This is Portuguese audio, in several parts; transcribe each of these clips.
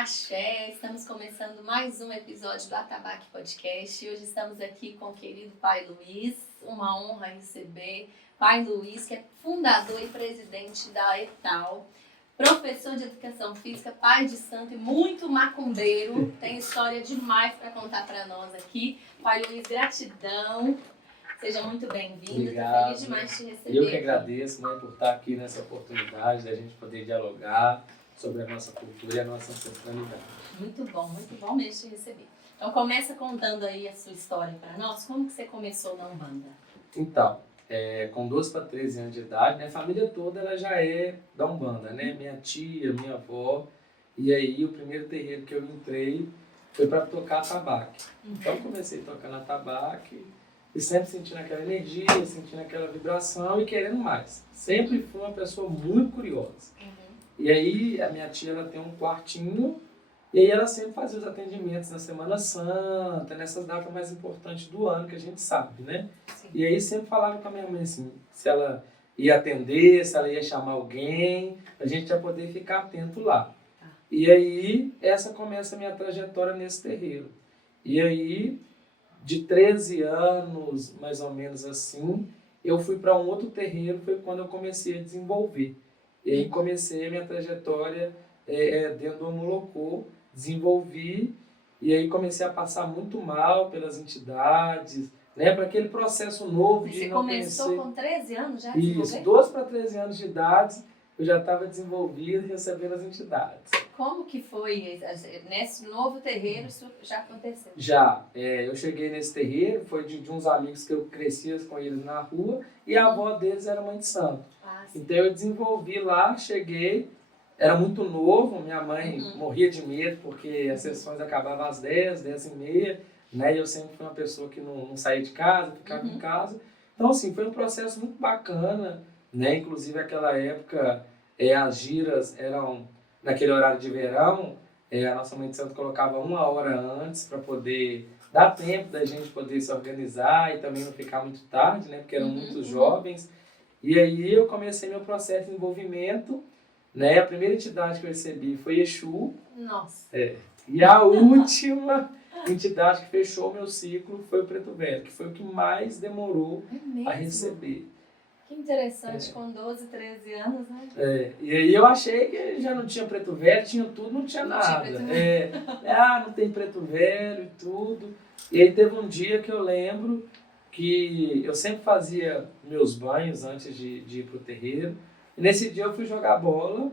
Axé, estamos começando mais um episódio do Atabaque Podcast. Hoje estamos aqui com o querido Pai Luiz, uma honra receber Pai Luiz, que é fundador e presidente da ETAL, professor de Educação Física, pai de santo e muito macumbeiro, tem história demais para contar para nós aqui. Pai Luiz, gratidão, seja muito bem-vindo, estou feliz demais de te receber. Eu que agradeço, mãe, por estar aqui nessa oportunidade da gente poder dialogar sobre a nossa cultura e a nossa ancestralidade. Muito bom mesmo te receber. Então começa contando aí a sua história para nós, como que você começou na Umbanda? Então, com 12 para 13 anos de idade, minha família toda ela já é da Umbanda, né? Minha tia, minha avó, e aí o primeiro terreiro que eu entrei foi para tocar atabaque. Então comecei tocando atabaque e sempre sentindo aquela energia, sentindo aquela vibração e querendo mais. Sempre fui uma pessoa muito curiosa. E aí a minha tia ela tem um quartinho e aí ela sempre fazia os atendimentos na Semana Santa, nessas datas mais importantes do ano que a gente sabe, né? Sim. E aí sempre falava com a minha mãe assim, se ela ia atender, se ela ia chamar alguém, a gente ia poder ficar atento lá. E aí essa começa a minha trajetória nesse terreiro. E aí de 13 anos, mais ou menos assim, eu fui para um outro terreiro, foi quando eu comecei a desenvolver. E aí comecei a minha trajetória dentro do Omolocô, desenvolvi, e aí comecei a passar muito mal pelas entidades, né, para aquele processo novo de não conhecer. Você começou com 13 anos já a Isso, desenvolver? 12 para 13 anos de idade, eu já estava desenvolvido e recebendo as entidades. Como que foi? Nesse novo terreiro isso já aconteceu? Já, eu cheguei nesse terreiro, foi de uns amigos que eu crescia com eles na rua, e a avó deles era mãe de santo. Então eu desenvolvi lá, cheguei, era muito novo, minha mãe morria de medo, porque as sessões acabavam às 10, 10h30, né? E eu sempre fui uma pessoa que não saía de casa, ficava em casa. Então, assim, foi um processo muito bacana, né? Inclusive, naquela época, as giras eram naquele horário de verão, a nossa mãe de santo colocava 1 hora antes para poder dar tempo da gente poder se organizar e também não ficar muito tarde, né? Porque eram muitos jovens. E aí eu comecei meu processo de envolvimento, né? A primeira entidade que eu recebi foi Exu. Nossa! E a última entidade que fechou o meu ciclo foi o Preto Velho, que foi o que mais demorou a receber. Que interessante, com 12, 13 anos, né? E aí eu achei que já não tinha Preto Velho, tinha tudo, não tinha nada. Não tem Preto Velho e tudo. E aí teve um dia que eu lembro que eu sempre fazia meus banhos antes de ir pro terreiro. E nesse dia eu fui jogar bola,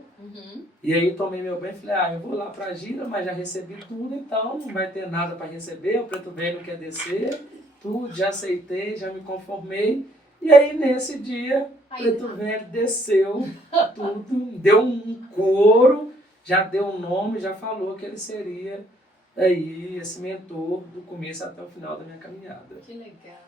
e aí tomei meu banho e falei, eu vou lá pra gira, mas já recebi tudo, então não vai ter nada para receber, o Preto Velho não quer descer, tudo, já aceitei, já me conformei. E aí nesse dia, o Preto Velho desceu tudo, deu um coro, já deu um nome, já falou que ele seria aí esse mentor do começo até o final da minha caminhada. Que legal.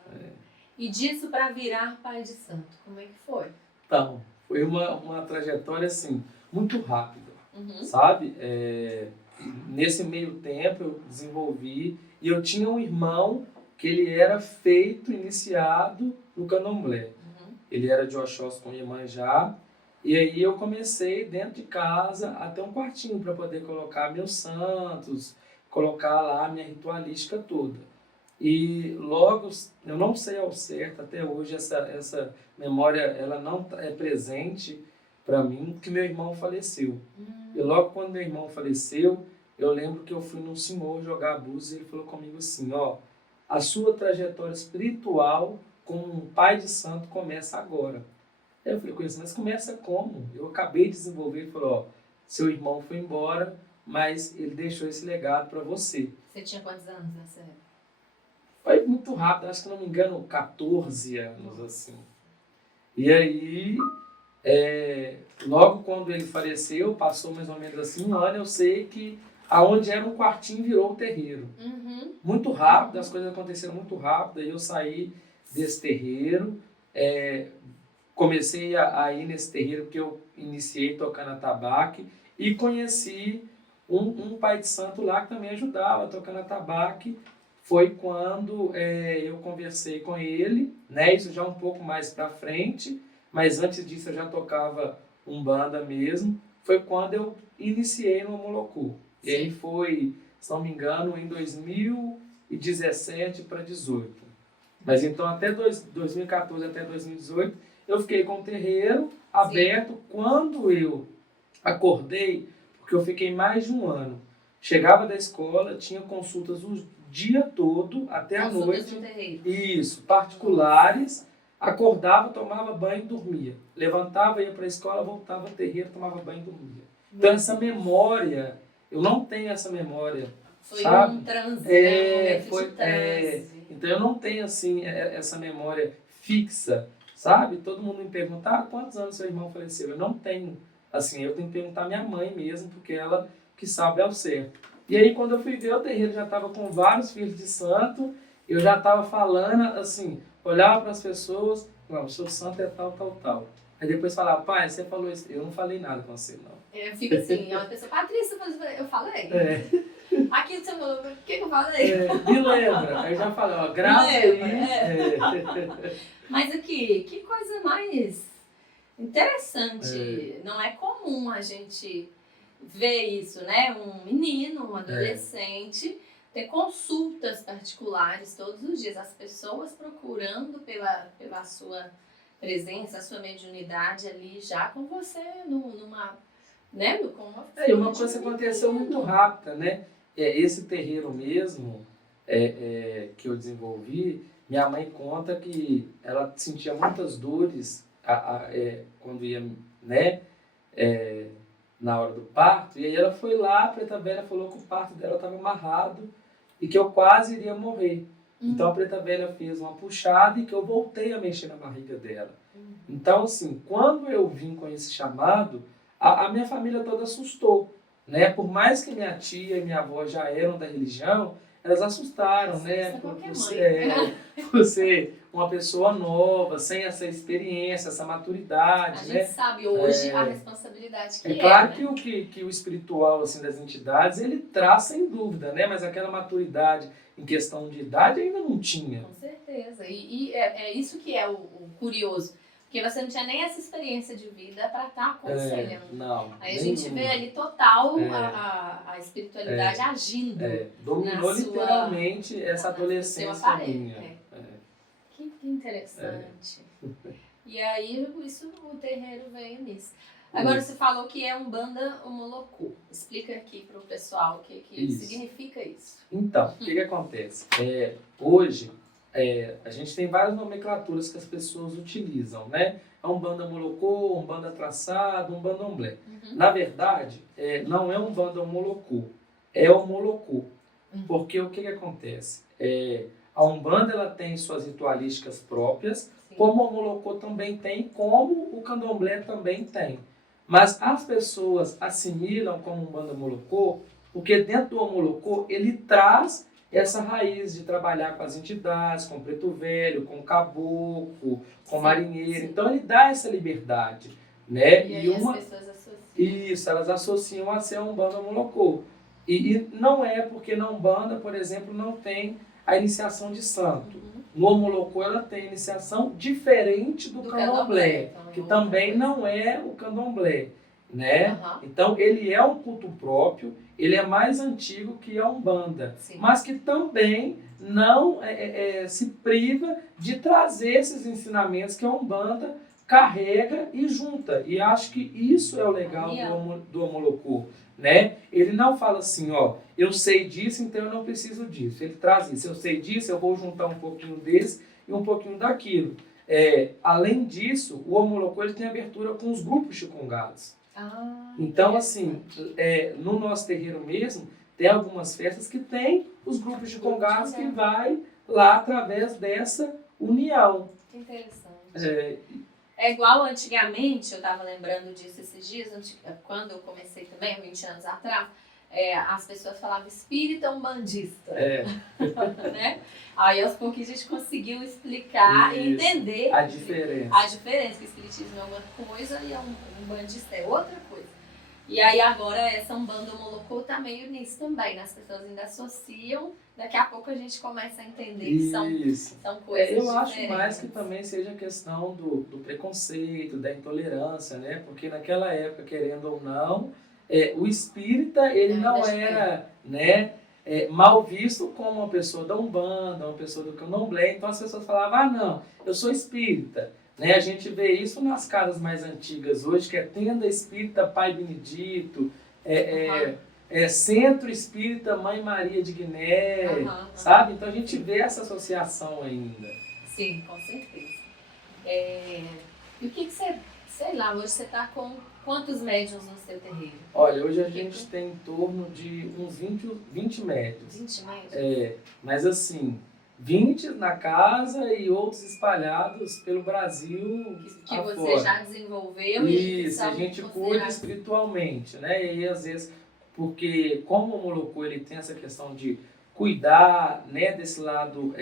E disso para virar pai de santo, como é que foi? Então, foi uma trajetória assim, muito rápida, sabe? Nesse meio tempo eu desenvolvi, e eu tinha um irmão que ele era iniciado no candomblé. Ele era de Oxóssi com Iemanjá, e aí eu comecei dentro de casa a ter um quartinho para poder colocar meus santos, colocar lá a minha ritualística toda. E logo, eu não sei ao certo, até hoje essa memória ela não é presente para mim, que meu irmão faleceu. E logo quando meu irmão faleceu, eu lembro que eu fui num senhor jogar búzios e ele falou comigo assim, a sua trajetória espiritual como um pai de santo começa agora. Aí eu falei com ele, mas começa como? Eu acabei de desenvolver. Ele falou, seu irmão foi embora, mas ele deixou esse legado para você. Você tinha quantos anos nessa época? Foi muito rápido, acho que não me engano, 14 anos, assim. E aí, logo quando ele faleceu, passou mais ou menos assim 1 ano, eu sei que aonde era um quartinho virou um terreiro. Muito rápido, as coisas aconteceram muito rápido, aí eu saí desse terreiro, comecei a ir nesse terreiro porque eu iniciei tocando atabaque e conheci um pai de santo lá que também ajudava tocando atabaque. Foi quando eu conversei com ele, né? Isso já um pouco mais para frente, mas antes disso eu já tocava umbanda mesmo. Foi quando eu iniciei no Omolocô. E aí foi, se não me engano, em 2017 para 18. Mas então até 2014 até 2018 eu fiquei com o terreiro aberto. Quando eu acordei, porque eu fiquei mais de um ano. Chegava da escola, tinha consultas o dia todo, até a noite. No terreiro. Isso, particulares. Acordava, tomava banho e dormia. Levantava, ia para a escola, voltava ao terreiro, tomava banho e dormia. Então essa memória, eu não tenho essa memória. Foi sabe? um transe, Foi, de transe. Então eu não tenho assim essa memória fixa, sabe? Todo mundo me pergunta, quantos anos seu irmão faleceu? Eu não tenho. Assim, eu tenho que perguntar à minha mãe mesmo, porque ela que sabe ao certo. E aí quando eu fui ver, o terreiro já estava com vários filhos de santo, eu já estava falando, assim, olhava para as pessoas, não, o seu santo é tal, tal, tal. Aí depois falava, pai, você falou isso. Eu não falei nada com você, não. Eu fico assim, uma pessoa, Patrícia, eu falei. Aqui você falou, o que eu falei? Me lembra. Aí já falei, ó, grava aí. Mas aqui, que coisa mais interessante. Não é comum a gente ver isso, né? Um menino, um adolescente, ter consultas particulares todos os dias. As pessoas procurando pela sua presença, a sua mediunidade ali já com você numa... Né? E uma coisa que aconteceu muito rápida, né? Esse terreiro mesmo que eu desenvolvi, minha mãe conta que ela sentia muitas dores quando ia, né? Na hora do parto, e aí ela foi lá, a Preta Velha falou que o parto dela estava amarrado e que eu quase iria morrer. Então a Preta Velha fez uma puxada e que eu voltei a mexer na barriga dela. Então, assim, quando eu vim com esse chamado, a minha família toda assustou, né? Por mais que minha tia e minha avó já eram da religião, elas assustaram, né? Por ser uma pessoa nova, sem essa experiência, essa maturidade, a né? gente sabe hoje a responsabilidade que claro, né? que o espiritual assim, das entidades, ele traz sem dúvida, né? Mas aquela maturidade em questão de idade ainda não tinha. Com certeza. E é isso que é o curioso. Porque você não tinha nem essa experiência de vida para estar aconselhando. Não. Aí a gente vê ali total a espiritualidade agindo. Dominou literalmente essa adolescência minha. Que interessante. E aí o terreiro veio nisso. Agora você falou que é Umbanda Omoloku. Explica aqui para o pessoal o que significa isso. Então, o que acontece? Hoje, a gente tem várias nomenclaturas que as pessoas utilizam, né? Umbanda Omoloku, Umbanda Traçado, Umbanda Omblé. Na verdade, não é Umbanda Omoloku, é Omoloku. Porque o que acontece? A Umbanda ela tem suas ritualísticas próprias, como o Omoloku também tem, como o Candomblé também tem. Mas as pessoas assimilam como Umbanda Omoloku, porque dentro do Omoloku ele traz essa raiz de trabalhar com as entidades, com o preto velho, com o caboclo, com o marinheiro. Então ele dá essa liberdade, né? E aí as pessoas associam. Isso, elas associam a ser a Umbanda Omoloku. E não é porque na Umbanda, por exemplo, não tem a iniciação de santo. No Omoloku ela tem iniciação diferente do Candomblé, que também não é o Candomblé, né? Então ele é um culto próprio, ele é mais antigo que a Umbanda, mas que também não se priva de trazer esses ensinamentos que a Umbanda carrega e junta. E acho que isso é o legal do Omoloku, né? Ele não fala assim, eu sei disso, então eu não preciso disso. Ele traz isso, eu sei disso, eu vou juntar um pouquinho desse e um pouquinho daquilo. Além disso, o Omoloku ele tem abertura com os grupos chikungados. Então, assim, no nosso terreiro mesmo, tem algumas festas que tem os grupos chikungados que vai lá através dessa união. Que interessante. É igual antigamente, eu estava lembrando disso esses dias, quando eu comecei também, há 20 anos atrás, as pessoas falavam espírita umbandista. Né? Aí aos pouquinhos a gente conseguiu explicar e entender a diferença. Que o espiritismo é uma coisa e um umbandista é outra coisa. E aí agora essa Umbanda Omoloku está meio nisso também, né? As pessoas ainda associam, daqui a pouco a gente começa a entender que são coisas diferentes. Eu acho mais que também seja a questão do preconceito, da intolerância, né? Porque naquela época, querendo ou não, o espírita, ele não era, né, mal visto como uma pessoa da Umbanda, uma pessoa do Candomblé. Então as pessoas falavam, não, eu sou espírita. Né? A gente vê isso nas casas mais antigas hoje, que é Tenda Espírita Pai Benedito, Centro Espírita Mãe Maria de Guiné, sabe? Então a gente vê essa associação ainda. Sim, com certeza. E o que você, sei lá, hoje você está com quantos médiuns no seu terreiro? Olha, hoje a gente tem em torno de uns 20 médiuns. 20 médiuns? Mas assim, 20 na casa e outros espalhados pelo Brasil. Que você já desenvolveu e isso, a gente cuida espiritualmente, né? E aí, às vezes, porque como o Molocô, ele tem essa questão de cuidar, né, desse lado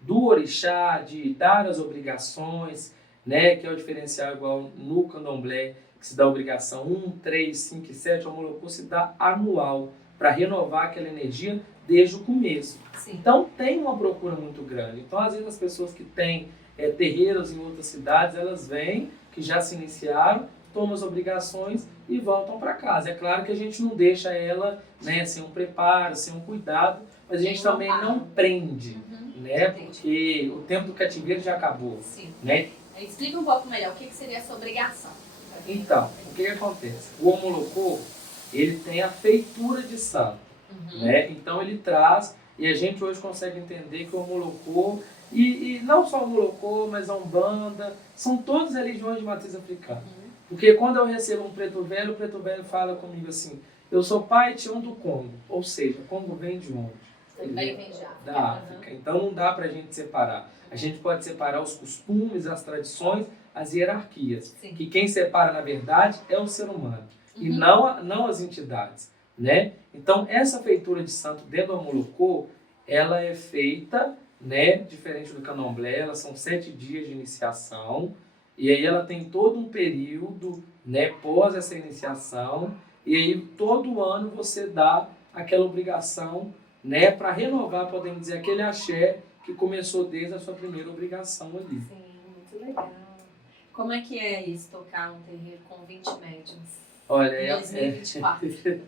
do orixá, de dar as obrigações, né, que é o diferencial igual no Candomblé, que se dá obrigação 1, 3, 5 e 7, o Molocô se dá anual, para renovar aquela energia desde o começo. Sim. Então tem uma procura muito grande. Então às vezes as pessoas que têm terreiros em outras cidades, elas vêm, que já se iniciaram, tomam as obrigações e voltam para casa. É claro que a gente não deixa ela, né, sem um preparo, sem um cuidado, mas a gente também não prende, né, porque o tempo do cativeiro já acabou. Sim. Né? Explica um pouco melhor, o que seria essa obrigação? Então, o que acontece? O Omolocô, ele tem a feitura de santo, né? Então ele traz, e a gente hoje consegue entender que o Omolocô, e não só o Omolocô, mas a Umbanda, são todas religiões de matriz africana. Porque quando eu recebo um preto velho, o preto velho fala comigo assim, eu sou pai Tião do Congo, ou seja, Congo vem de onde? Também vem de África. Da África. Então não dá pra gente separar. A gente pode separar os costumes, as tradições, as hierarquias. Sim. Que quem separa, na verdade, é o ser humano. E não as entidades. Né? Então, essa feitura de santo dentro do Omolocô, ela é feita, né, diferente do Candomblé, elas são 7 dias de iniciação, e aí ela tem todo um período, né, pós essa iniciação, e aí todo ano você dá aquela obrigação, né, para renovar, podemos dizer, aquele axé que começou desde a sua primeira obrigação ali. Sim, muito legal. Como é que é isso, tocar um terreiro com 20 médiuns? Olha, em 2024.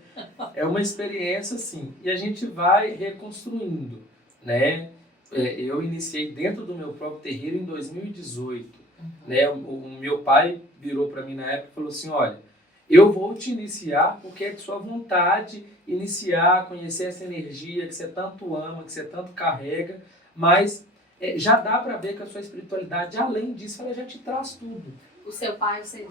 É uma experiência, assim, e a gente vai reconstruindo, né? Eu iniciei dentro do meu próprio terreiro em 2018, né? O meu pai virou para mim na época e falou assim, olha, eu vou te iniciar porque é de sua vontade iniciar, conhecer essa energia que você tanto ama, que você tanto carrega, mas já dá para ver que a sua espiritualidade, além disso, ela já te traz tudo. O seu pai, você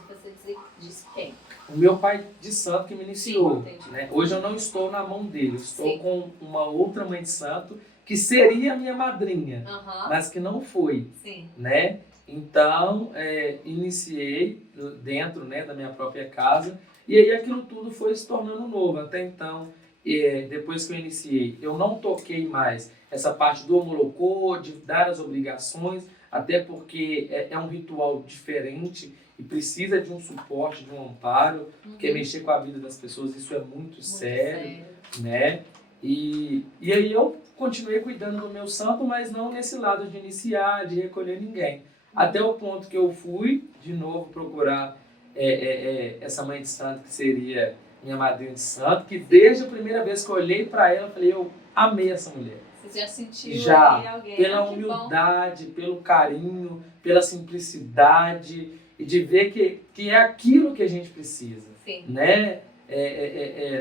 disse quem? O meu pai de santo que me iniciou. Sim, né? Hoje eu não estou na mão dele, eu estou Sim. com uma outra mãe de santo que seria minha madrinha, mas que não foi. Sim. Né? Então, iniciei dentro, né, da minha própria casa e aí aquilo tudo foi se tornando novo. Até então, depois que eu iniciei, eu não toquei mais essa parte do Omolocô, de dar as obrigações, até porque é um ritual diferente e precisa de um suporte, de um amparo, porque mexer com a vida das pessoas, isso é muito sério, né? E aí eu continuei cuidando do meu santo, mas não nesse lado de iniciar, de recolher ninguém. Até o ponto que eu fui, de novo, procurar essa mãe de santo, que seria minha madrinha de santo, que desde a primeira vez que eu olhei para ela, eu falei, eu amei essa mulher. Você já sentiu já, alguém? Pela humildade, pelo carinho, pela simplicidade e de ver que é aquilo que a gente precisa. Sim. Né?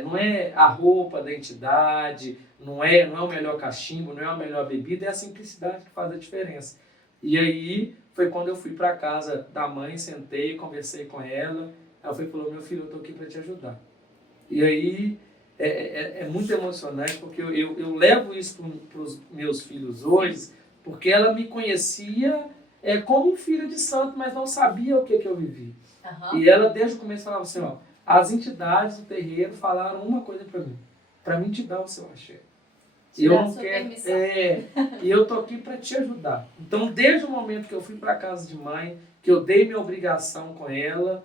Não é a roupa da entidade, não é o melhor cachimbo, não é a melhor bebida, é a simplicidade que faz a diferença. E aí foi quando eu fui para casa da mãe, sentei, conversei com ela, ela falou, meu filho, eu estou aqui para te ajudar. E aí é muito emocionante, porque eu levo isso para os meus filhos hoje, porque ela me conhecia como um filho de santo, mas não sabia o que eu vivi. E ela, desde o começo, falava assim, ó, as entidades do terreiro falaram uma coisa para mim te dar o seu axé. E eu não quero, e eu tô aqui para te ajudar. Então, desde o momento que eu fui para casa de mãe, que eu dei minha obrigação com ela,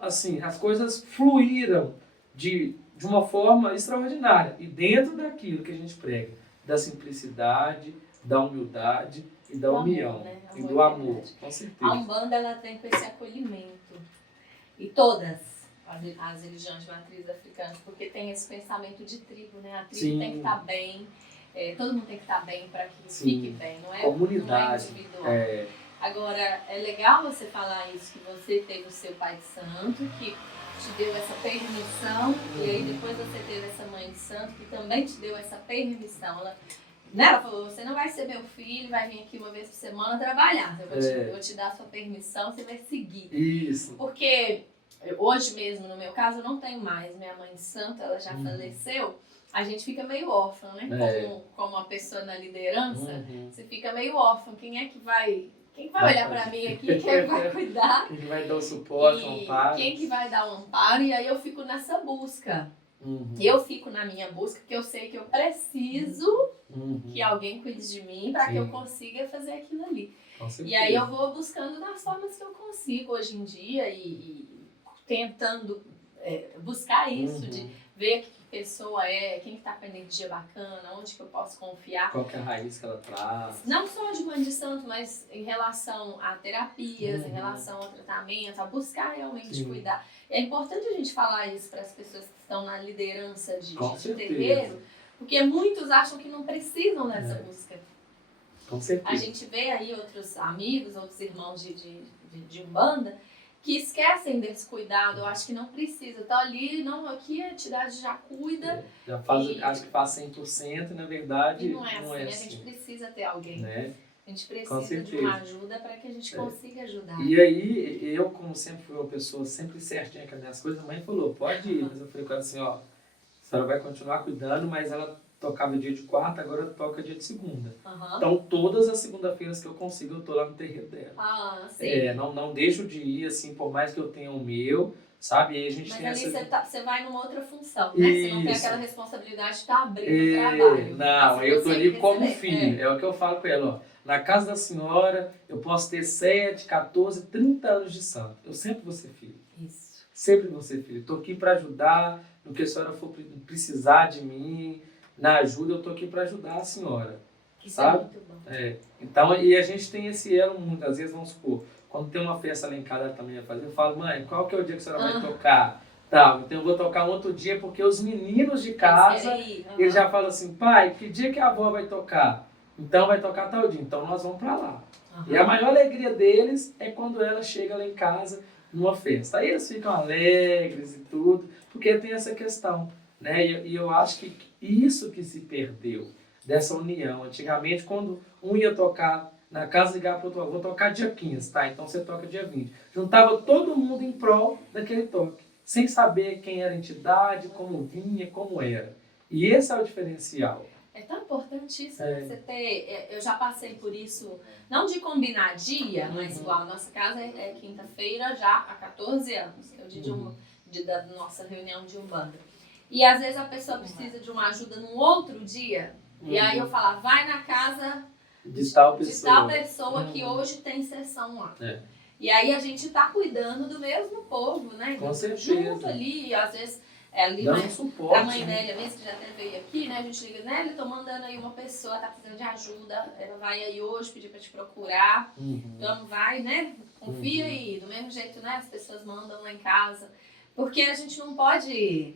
assim, as coisas fluíram de uma forma extraordinária. E dentro daquilo que a gente prega, da simplicidade, da humildade e da união, amor, né? E do amor, com certeza. A Umbanda, ela tem esse acolhimento. E todas as religiões de matriz africanas, porque tem esse pensamento de tribo, né? A tribo Sim. tem que estar bem, todo mundo tem que estar bem para que Sim. fique bem, não é? Comunidade. Não é individual. Agora, é legal você falar isso, que você teve o seu pai de santo, que te deu essa permissão, e aí depois você teve essa mãe de santo, que também te deu essa permissão. Ela falou, você não vai ser meu filho, vai vir aqui uma vez por semana trabalhar. Eu vou te dar a sua permissão, você vai seguir. Isso. Porque hoje mesmo, no meu caso, eu não tenho mais. Minha mãe de santo, ela já faleceu. A gente fica meio órfã, né? Como uma pessoa na liderança, você fica meio órfã. Quem vai olhar pra mim aqui? Quem vai cuidar? Quem vai dar o suporte, o amparo? Quem que vai dar o amparo? E aí eu fico nessa busca. Eu fico na minha busca, porque eu sei que eu preciso que alguém cuide de mim para que eu consiga fazer aquilo ali. E aí eu vou buscando das formas que eu consigo hoje em dia e tentando buscar isso, de ver que pessoa quem que tá com energia bacana, onde que eu posso confiar. Qual que é a raiz que ela traz. Não só de mãe de santo, mas em relação a terapias, em relação ao tratamento, a buscar realmente cuidar. É importante a gente falar isso para as pessoas que estão na liderança de terreiro, porque muitos acham que não precisam dessa busca. Com certeza. A gente vê aí outros amigos, outros irmãos de Umbanda, que esquecem desse cuidado. Eu acho que não precisa. Tá ali, não, aqui a entidade já cuida. Já faz, acho que faz 100% e na verdade não é assim. A gente precisa ter alguém. Né? A gente precisa de uma ajuda para que a gente consiga ajudar. E aí, eu como sempre fui uma pessoa sempre certinha com as minhas coisas, a mãe falou, pode ir. Mas eu falei com ela assim, ó, a senhora vai continuar cuidando, mas ela tocava dia de quarta, agora toca dia de segunda. Então, todas as segunda-feiras que eu consigo, eu tô lá no terreiro dela. Sim. Não deixo de ir, assim, por mais que eu tenha o meu, sabe? E aí a gente mas tem ali você vai numa outra função, né? Você não tem aquela responsabilidade de estar abrindo o trabalho. Não, eu tô ali como filho. É o que eu falo com ela, ó. Na casa da senhora, eu posso ter 7, 14, 30 anos de santo. Eu sempre vou ser filho. Isso. Sempre vou ser filho. Estou aqui para ajudar, no que a senhora for precisar de mim, na ajuda, eu estou aqui para ajudar a senhora. Isso sabe? é muito bom. Então, e a gente tem esse elo muitas vezes, vamos supor, quando tem uma festa lá em casa, ela também vai fazer, eu falo, mãe, qual que é o dia que a senhora vai tocar? Tá, então eu vou tocar um outro dia, porque os meninos de casa, eles já falam assim, pai, que dia que a avó vai tocar? Então vai tocar tal dia, então nós vamos para lá. E a maior alegria deles é quando ela chega lá em casa numa festa. Aí eles ficam alegres e tudo, porque tem essa questão, né? E eu acho que isso que se perdeu, dessa união. Antigamente, quando um ia tocar na casa, ligava para o outro, vou tocar dia 15, tá? Então você toca dia 20. Juntava todo mundo em prol daquele toque, sem saber quem era a entidade, como vinha, como era. E esse é o diferencial. É tão importante isso, você ter... Eu já passei por isso, não de combinar dia, mas igual a nossa casa é quinta-feira já há 14 anos, que é o dia da nossa reunião de Umbanda. E às vezes a pessoa precisa de uma ajuda num outro dia, e aí eu falo, vai na casa de tal pessoa que hoje tem sessão lá. E aí a gente tá cuidando do mesmo povo, né? Com certeza. Junto ali, e às vezes... ali, dando suporte. A mãe Nélia mesmo, que já até veio aqui, né? A gente liga, Nélia, tô mandando aí uma pessoa, tá precisando de ajuda, ela vai aí hoje pedir pra te procurar. Então vai, né? Confia aí. Do mesmo jeito, né? As pessoas mandam lá em casa. Porque a gente não pode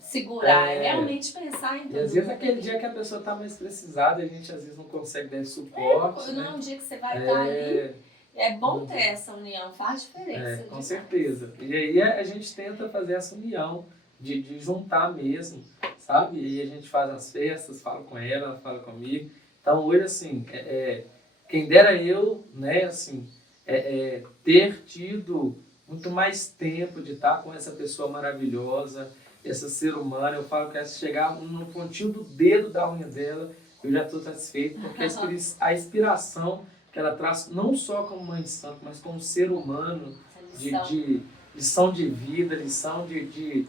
segurar, realmente pensar em tudo. E às vezes aquele dia que a pessoa tá mais precisada, a gente às vezes não consegue dar esse suporte. Não é um dia que você vai estar ali. É bom ter essa união, faz diferença. Com certeza. E aí a gente tenta fazer essa união. De juntar mesmo, sabe? E a gente faz as festas, fala com ela fala comigo. Então hoje, assim, quem dera eu, né, assim, ter tido muito mais tempo de estar com essa pessoa maravilhosa, esse ser humano. Eu falo que se chegar no pontinho do dedo da unha dela, eu já estou satisfeito, porque a inspiração que ela traz, não só como mãe de santo, mas como ser humano, de lição de vida, lição de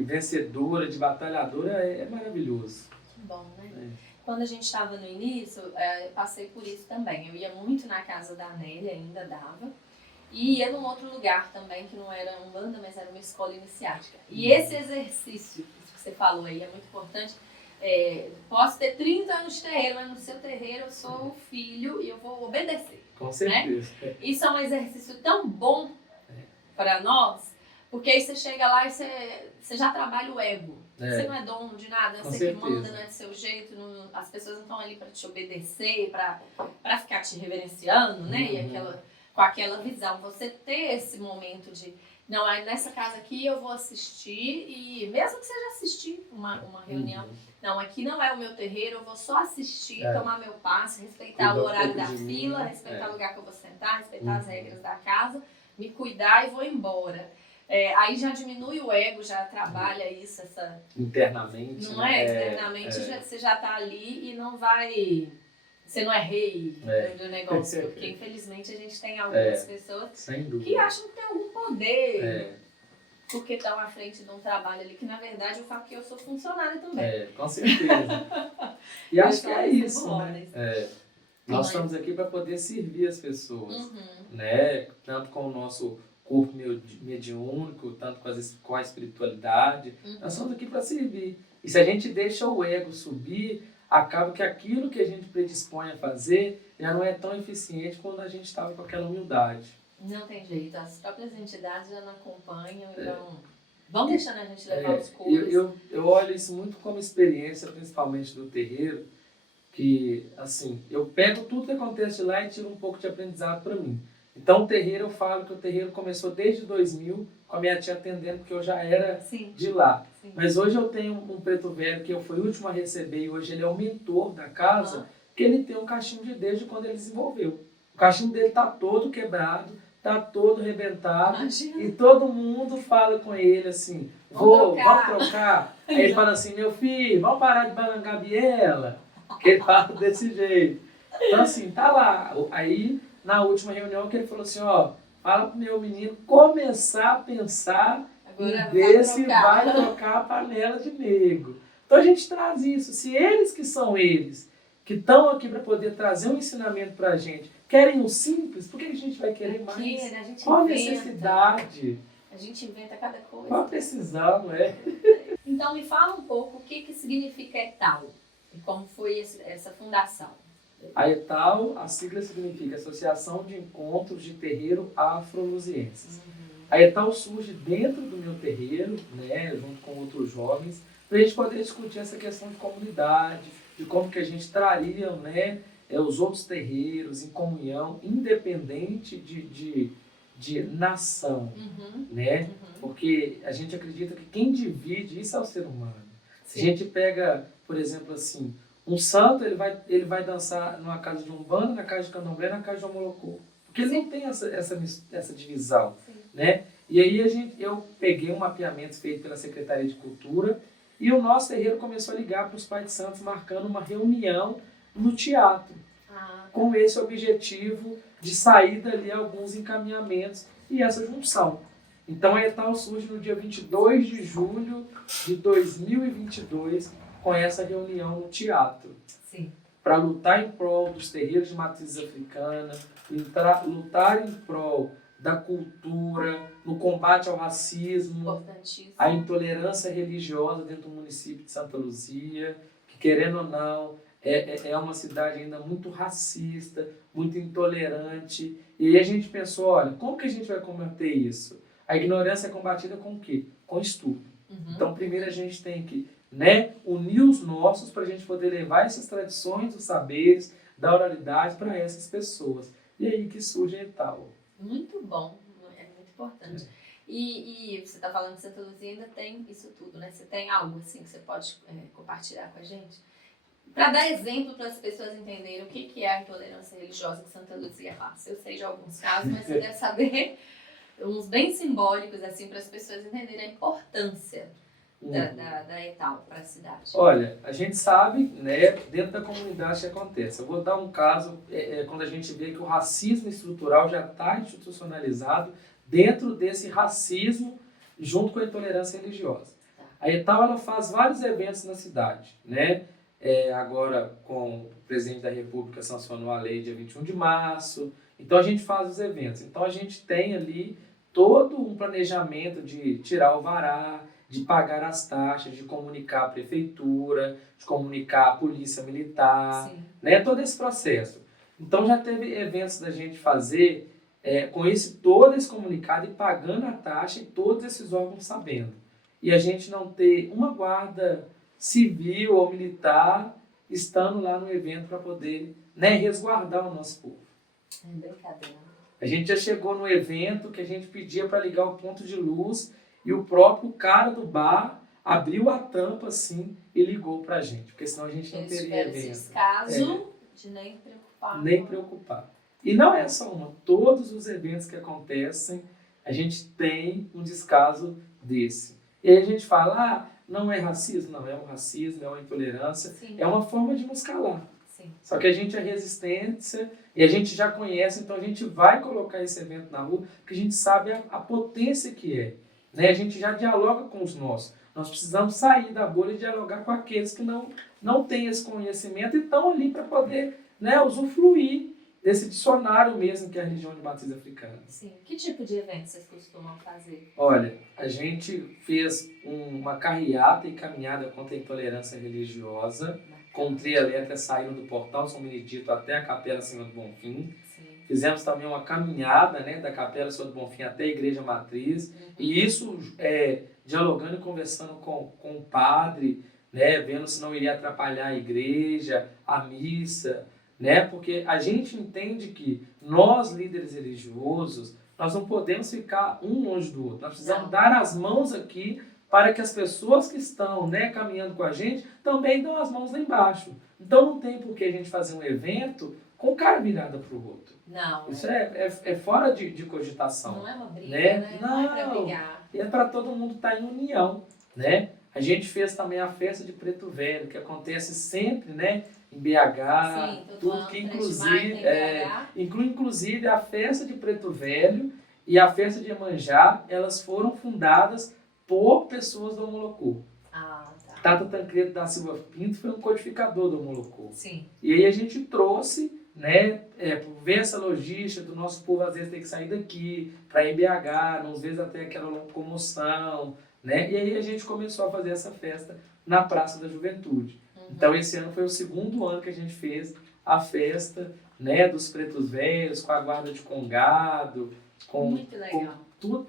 vencedora, de batalhadora, é maravilhoso. Que bom, né? Quando a gente estava no início, eu passei por isso também. Eu ia muito na casa da Nélia, ainda dava, e ia num outro lugar também, que não era Umbanda, mas era uma escola iniciática. E esse exercício, isso que você falou aí, é muito importante. Posso ter 30 anos de terreiro, mas no seu terreiro eu sou o filho e eu vou obedecer. Com certeza. Né? Isso é um exercício tão bom para nós, Porque aí você chega lá e você já trabalha o ego. Você não é dono de nada, Com você certeza. que manda, não é do seu jeito, as pessoas não estão ali para te obedecer, para ficar te reverenciando, né? E com aquela visão. Você ter esse momento de, não, aí nessa casa aqui eu vou assistir, e mesmo que seja assistir uma reunião, não, aqui não é o meu terreiro, eu vou só assistir, tomar meu passe, respeitar o horário da fila, respeitar o lugar que eu vou sentar, respeitar as regras da casa, me cuidar e vou embora. Aí já diminui o ego, já trabalha isso, internamente. Não é? Internamente você já tá ali e não vai. Você não é rei do negócio, porque infelizmente a gente tem algumas pessoas que acham que tem algum poder. Porque estão à frente de um trabalho ali, que na verdade eu falo que eu sou funcionária também. Com certeza. E acho que é isso, né? Nós estamos aqui para poder servir as pessoas, né? Tanto com o nosso corpo mediúnico, tanto com a espiritualidade. Nós estamos aqui para servir. E se a gente deixa o ego subir, acaba que aquilo que a gente predispõe a fazer já não é tão eficiente quando a gente estava com aquela humildade. Não tem jeito, as próprias entidades já não acompanham, então vão deixando a gente levar os cursos. Eu olho isso muito como experiência, principalmente do terreiro, que, assim, eu pego tudo que acontece de lá e tiro um pouco de aprendizado para mim. Então, o terreiro, eu falo que o terreiro começou desde 2000, com a minha tia atendendo, porque eu já era de lá. Sim. Mas hoje eu tenho um preto velho, que eu fui o último a receber, e hoje ele é o mentor da casa, que ele tem um cachimbo de desde quando ele desenvolveu. O cachimbo dele tá todo quebrado, tá todo arrebentado. Imagina. E todo mundo fala com ele assim, vamos trocar. Aí ele fala assim, meu filho, vamos parar de balangar a biela. Que ele fala desse jeito. Então assim, tá lá. Aí, na última reunião, que ele falou assim, fala pro meu menino começar a pensar agora em ver se vai trocar a panela de nego. Então a gente traz isso. Se eles que são eles, que estão aqui para poder trazer um ensinamento pra gente, querem o simples, por que a gente vai querer mais? Né? A gente qual a inventa, necessidade? A gente inventa cada coisa. Qual a precisão, não é? Então me fala um pouco o que significa ETAL e como foi essa fundação. A ETAL, a sigla significa Associação de Encontros de Terreiro Afro-Luzienses. A ETAL surge dentro do meu terreiro, né, junto com outros jovens, para a gente poder discutir essa questão de comunidade, de como que a gente traria, né, os outros terreiros em comunhão, independente de nação, né? Porque a gente acredita que quem divide, isso é o ser humano. Sim. Se a gente pega, por exemplo, assim, um santo, ele vai dançar numa casa de Umbanda, na casa de Candomblé, na casa de Omolocô. Porque ele não tem essa divisão, né? E aí eu peguei um mapeamento feito pela Secretaria de Cultura e o nosso terreiro começou a ligar para os pais de santos, marcando uma reunião no teatro, com esse objetivo de sair dali alguns encaminhamentos e essa junção. Então a ETAL surge no dia 22 de julho de 2022, com essa reunião no teatro. Para lutar em prol dos terreiros de matriz africana, lutar em prol da cultura, no combate ao racismo, à intolerância religiosa dentro do município de Santa Luzia, que, querendo ou não, é uma cidade ainda muito racista, muito intolerante. E aí a gente pensou, olha, como que a gente vai combater isso? A ignorância é combatida com o quê? Com estudo. Então, primeiro a gente tem que, né, unir os nossos para a gente poder levar essas tradições, os saberes, da oralidade para essas pessoas. E aí que surge a ETAL. Muito bom, é muito importante. E você está falando que Santa Luzia ainda tem isso tudo, né? Você tem algo assim que você pode compartilhar com a gente? Para dar exemplo para as pessoas entenderem o que é a intolerância religiosa que Santa Luzia passa. Eu sei de alguns casos, mas você deve saber uns bem simbólicos assim para as pessoas entenderem a importância da ETAL para a cidade. Olha, a gente sabe, né, dentro da comunidade que acontece. Eu vou dar um caso, quando a gente vê que o racismo estrutural já está institucionalizado dentro desse racismo junto com a intolerância religiosa. A ETAL ela faz vários eventos na cidade, né? Agora com o presidente da República sancionou a lei dia 21 de março, então a gente faz os eventos. Então a gente tem ali todo um planejamento de tirar o vará, de pagar as taxas, de comunicar a prefeitura, de comunicar a polícia militar, né? Todo esse processo. Então já teve eventos da gente fazer com todo esse comunicado e pagando a taxa e todos esses órgãos sabendo. E a gente não ter uma guarda civil ou militar estando lá no evento para poder, né, resguardar o nosso povo. É brincadeira. A gente já chegou no evento que a gente pedia para ligar o ponto de luz e o próprio cara do bar abriu a tampa assim e ligou para a gente, porque senão a gente não teria evento. Esse descaso de nem preocupar. Nem preocupar. E não é só uma, todos os eventos que acontecem, a gente tem um descaso desse. E aí a gente fala, não é racismo? Não, é um racismo, é uma intolerância, Sim. é uma forma de nos calar. Sim. Só que a gente é resistência e a gente já conhece, então a gente vai colocar esse evento na rua, porque a gente sabe a potência que é. Né? A gente já dialoga com os nossos. Nós precisamos sair da bolha e dialogar com aqueles que não têm esse conhecimento e estão ali para poder, né, usufruir desse dicionário mesmo que é a religião de matriz africana. Sim. Que tipo de evento vocês costumam fazer? Olha, a gente fez uma carreata e caminhada contra a intolerância religiosa, com tria elétrica saindo do portal São Benedito até a Capela Senhor do Bonfim. Sim. Fizemos também uma caminhada, né, da Capela Senhor do Bonfim até a Igreja Matriz. E isso dialogando e conversando com o padre, né, vendo se não iria atrapalhar a igreja, a missa, né, porque a gente entende que nós, líderes religiosos, nós não podemos ficar um longe do outro. Nós precisamos dar as mãos aqui para que as pessoas que estão, né, caminhando com a gente também dão as mãos lá embaixo. Então não tem por que a gente fazer um evento com cara virada para o outro. Não. Isso é fora de cogitação. Não é uma briga, né? Não é para brigar. E é para todo mundo estar em união, né? A gente fez também a festa de Preto Velho, que acontece sempre, né? Em BH. Sim, tudo ano, que inclui inclusive a festa de Preto Velho e a festa de Iemanjá, elas foram fundadas por pessoas do Homolocô. Tá. Tata Tancredo da Silva Pinto foi um codificador do Homolocô. Sim. E aí a gente trouxe, né, por ver essa logística do nosso povo às vezes ter que sair daqui para ir em BH, às vezes até aquela locomoção, né? E aí a gente começou a fazer essa festa na Praça da Juventude. Então esse ano foi o segundo ano que a gente fez a festa, né, dos Pretos Velhos, com a guarda de congado, Muito legal.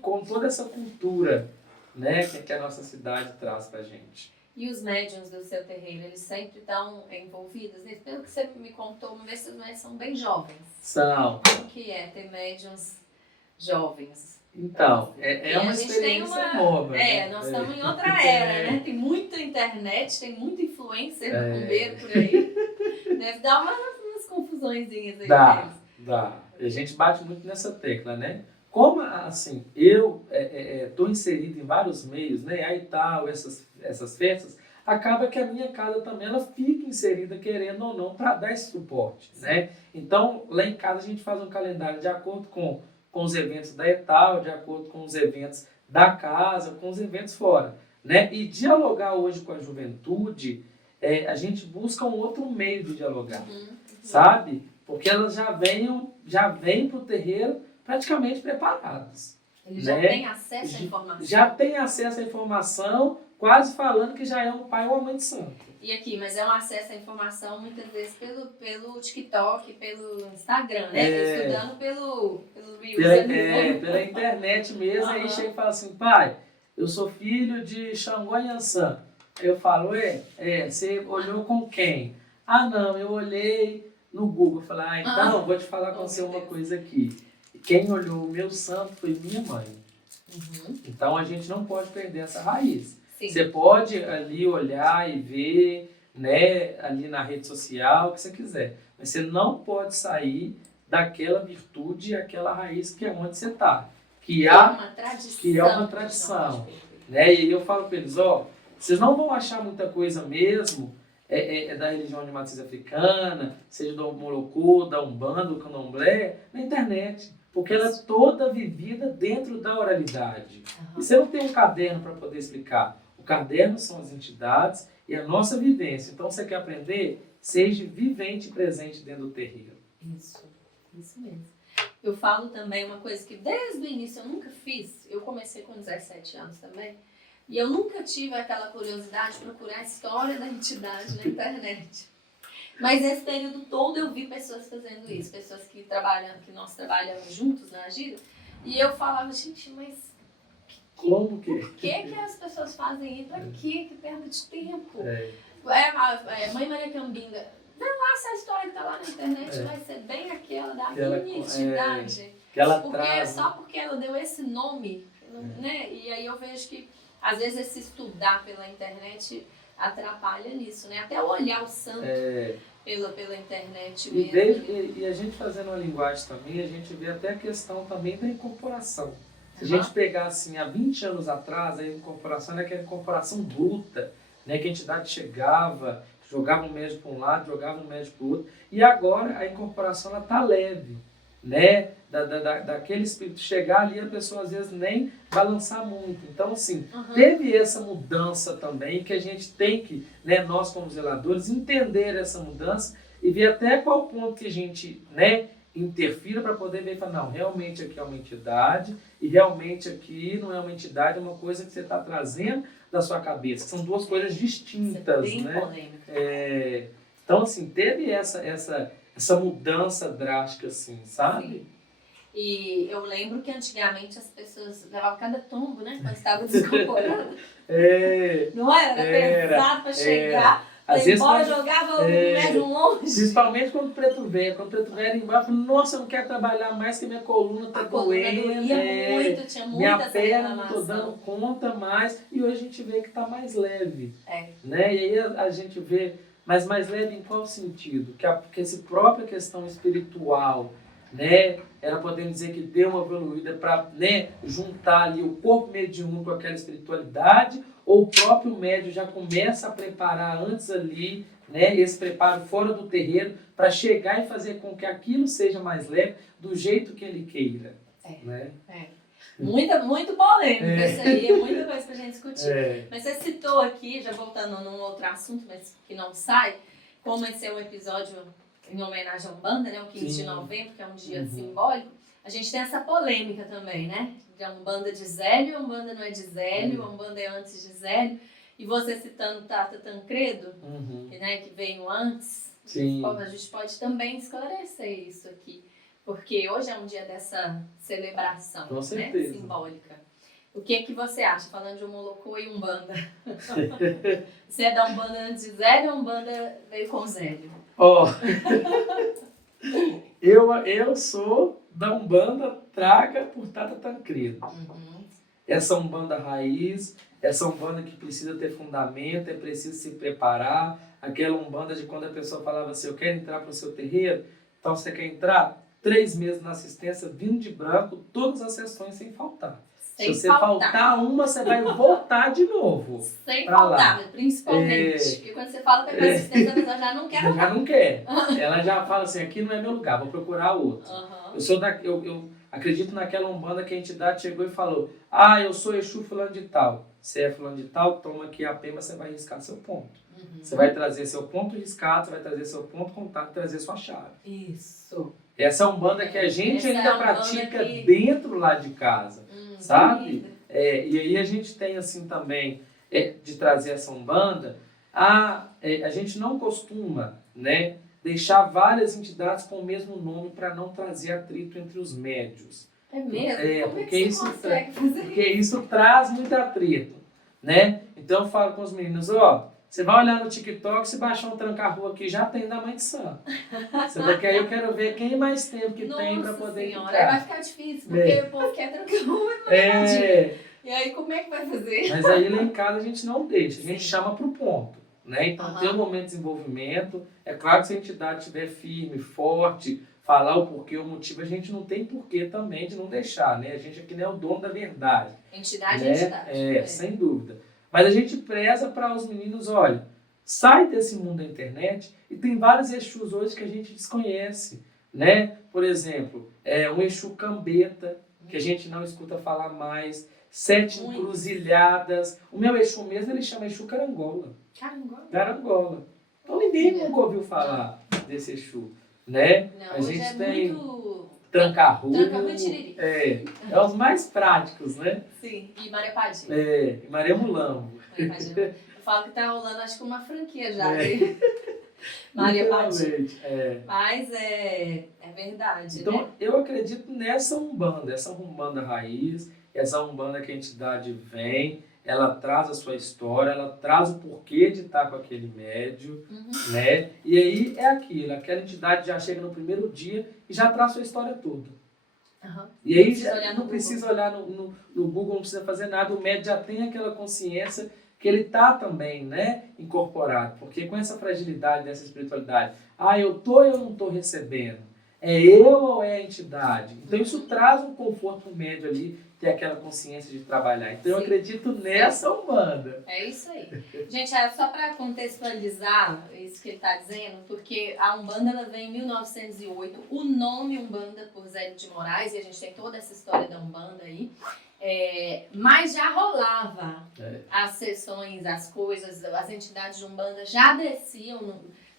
com toda essa cultura, né, que a nossa cidade traz pra gente. E os médiuns do seu terreiro, eles sempre estão envolvidos? Pelo que você me contou, uma vez que os médiuns são bem jovens. São. Como que é ter médiuns jovens? Então, é uma experiência nova. Nós estamos em outra era, né? Tem muita internet, tem muita influencer macumbeiro por aí. Deve dar umas confusõezinhas aí. Dá. A gente bate muito nessa tecla, né? Como, assim, eu estou inserido em vários meios, né? Aí tal, essas festas, acaba que a minha casa também ela fica inserida, querendo ou não, para dar esse suporte, né? Então, lá em casa a gente faz um calendário de acordo com os eventos da ETAL, de acordo com os eventos da casa, com os eventos fora, né? E dialogar hoje com a juventude, a gente busca um outro meio de dialogar, sabe? Porque elas já vêm para o terreiro praticamente preparados. Eles já têm acesso à informação. Já têm acesso à informação, quase falando que já é um pai ou uma mãe de santo. E aqui, mas é um acesso à informação muitas vezes pelo TikTok, pelo Instagram, né? Estudando pelo Reels. Pela internet mesmo, aí chega e fala assim, pai, eu sou filho de Xangô e Yansan. Eu falo, você olhou com quem? Ah, não, eu olhei no Google. Eu falei, então, vou te falar com você uma coisa aqui. Quem olhou o meu santo foi minha mãe. Então a gente não pode perder essa raiz. Sim. Você pode ali olhar e ver, né, ali na rede social, o que você quiser. Mas você não pode sair daquela virtude, aquela raiz que é onde você está. Que é uma tradição. Né? E eu falo para eles, vocês não vão achar muita coisa mesmo da religião de matriz africana, seja do Homolocô, da Umbanda, do Candomblé, na internet. Porque ela é toda vivida dentro da oralidade. E você não tem um caderno para poder explicar. O caderno são as entidades e a nossa vivência. Então, você quer aprender? Seja vivente e presente dentro do terreiro. Isso mesmo. Eu falo também uma coisa que desde o início eu nunca fiz. Eu comecei com 17 anos também. E eu nunca tive aquela curiosidade de procurar a história da entidade na internet. Mas nesse período todo eu vi pessoas fazendo isso, pessoas que nós trabalhamos juntos na Agida, e eu falava, gente, mas como que? Por que as pessoas fazem isso? Pra quê? Que perda de tempo. Mãe Maria Cambinga, vê lá se a história que tá lá na internet vai ser bem aquela da nitidade. Só porque ela deu esse nome, né? E aí eu vejo que, às vezes, esse estudar pela internet atrapalha nisso, né? Até olhar o santo pela internet mesmo. E a gente fazendo uma linguagem também, a gente vê até a questão também da incorporação. Se a gente pegar assim, há 20 anos atrás, a incorporação era aquela incorporação bruta, né? Que a entidade chegava, jogava um médico para um lado, jogava um médico para o outro. E agora a incorporação está leve, né? Daquele espírito chegar ali, a pessoa às vezes nem balançar muito. Então, assim, teve essa mudança também, que a gente tem que, né, nós como zeladores, entender essa mudança e ver até qual ponto que a gente, né, interfira para poder ver e falar, não, realmente aqui é uma entidade e realmente aqui não é uma entidade, é uma coisa que você está trazendo da sua cabeça. São duas coisas distintas, bem né? Polêmica. Então, assim, teve essa mudança drástica, assim, sabe? Sim. E eu lembro que antigamente as pessoas levavam cada tombo, né? Quando estava descorporando. Não era? Era pesado para chegar. Às vezes embora jogava o médium longe. Principalmente quando o preto velho. Quando o preto velho ia embora, eu falei, nossa, eu não quero trabalhar mais que minha coluna tá doendo. Doía muito, tinha muita minha perna não tô dando conta mais. E hoje a gente vê que tá mais leve. Né? E aí a gente vê, mas mais leve em qual sentido? Que essa própria questão espiritual, né? Ela podemos dizer que deu uma evoluída para, né, juntar ali o corpo mediúnico com aquela espiritualidade, ou o próprio médium já começa a preparar antes ali, né, esse preparo fora do terreiro, para chegar e fazer com que aquilo seja mais leve do jeito que ele queira. Né? Muito polêmico isso aí, é muita coisa pra gente discutir. Mas você citou aqui, já voltando num outro assunto, mas que não sai, como esse é um episódio em homenagem à Umbanda, né, o 15 de novembro, que é um dia simbólico, a gente tem essa polêmica também, né? De Umbanda de Zélio, Umbanda não é de Zélio, Umbanda é antes de Zélio. E você citando Tata Tancredo, né, que veio antes, a gente pode também esclarecer isso aqui. Porque hoje é um dia dessa celebração, né, simbólica. O que você acha, falando de Omolocô e Umbanda? Você é da Umbanda antes de Zélio ou Umbanda veio com Zélio? Eu sou da Umbanda traga por Tata Tancredo. Essa Umbanda raiz, essa Umbanda que precisa ter fundamento, é preciso se preparar. Aquela Umbanda de quando a pessoa falava assim, eu quero entrar para o seu terreiro, então você quer entrar 3 meses na assistência, vindo de branco, todas as sessões sem faltar. Se você faltar uma, você vai voltar de novo. Sem faltar, principalmente. Porque quando você fala que é assistência, a pessoa já não quer. Já não quer. Ela já fala assim, aqui não é meu lugar, vou procurar outro. Eu acredito naquela Umbanda que a entidade chegou e falou, eu sou Exu fulano de tal. Você é fulano de tal, toma aqui a pema, você vai riscar seu ponto. Você vai trazer seu ponto riscado, você vai trazer seu ponto contato, trazer sua chave. Isso. Essa Umbanda que a gente ainda pratica dentro lá de casa. Sabe? E aí a gente tem assim também, de trazer essa Umbanda, a gente não costuma, né, deixar várias entidades com o mesmo nome para não trazer atrito entre os médios. É mesmo? Porque isso traz muito atrito, né? Então eu falo com os meninos, você vai olhar no TikTok, se baixar um tranca-rua aqui, já tem da Mãe de Santo. Porque aí eu quero ver quem mais tempo que tem para poder entrar. Vai ficar difícil, porque o povo quer tranca-rua e E aí como é que vai fazer? Mas aí lá em casa a gente não deixa, a gente chama para o ponto. Né? Então tem um momento de desenvolvimento. É claro que se a entidade estiver firme, forte, falar o porquê, o motivo, a gente não tem porquê também de não deixar. Né? A gente aqui não é o dono da verdade. Entidade né? É entidade. Sem dúvida. Mas a gente preza para os meninos, olha, sai desse mundo da internet e tem vários Exus hoje que a gente desconhece, né? Por exemplo, um Exu Cambeta, que a gente não escuta falar mais, 7 encruzilhadas. O meu Exu mesmo, ele chama Exu Carangola. Carangola. Então ninguém nunca ouviu falar desse Exu, né? Não, a gente tem muito... Tranca-rua e Tiriri. É os mais práticos, né? Sim, e Maria Padilha. E Maria Mulambo. Eu falo que tá rolando, acho que uma franquia já. Maria Paty. Literalmente, Mas é verdade, Então, né? eu acredito nessa Umbanda, essa Umbanda raiz, essa Umbanda que a entidade vem, ela traz a sua história, ela traz o porquê de estar com aquele médium, né? E aí é aquilo, aquela entidade já chega no primeiro dia e já traz a sua história toda. Uhum. E aí Precisa olhar no não precisa olhar no Google, não precisa fazer nada, o médium já tem aquela consciência que ele está também, né, incorporado. Porque com essa fragilidade dessa espiritualidade, eu tô e eu não estou recebendo, é eu ou é a entidade? Então isso traz um conforto para o médium ali, ter aquela consciência de trabalhar. Então eu acredito nessa Umbanda. É isso aí. Gente, é só para contextualizar isso que ele está dizendo, porque a Umbanda ela vem em 1908, o nome Umbanda por Zélio de Moraes, e a gente tem toda essa história da Umbanda aí, mas já rolava as sessões, as coisas, as entidades de Umbanda já desciam no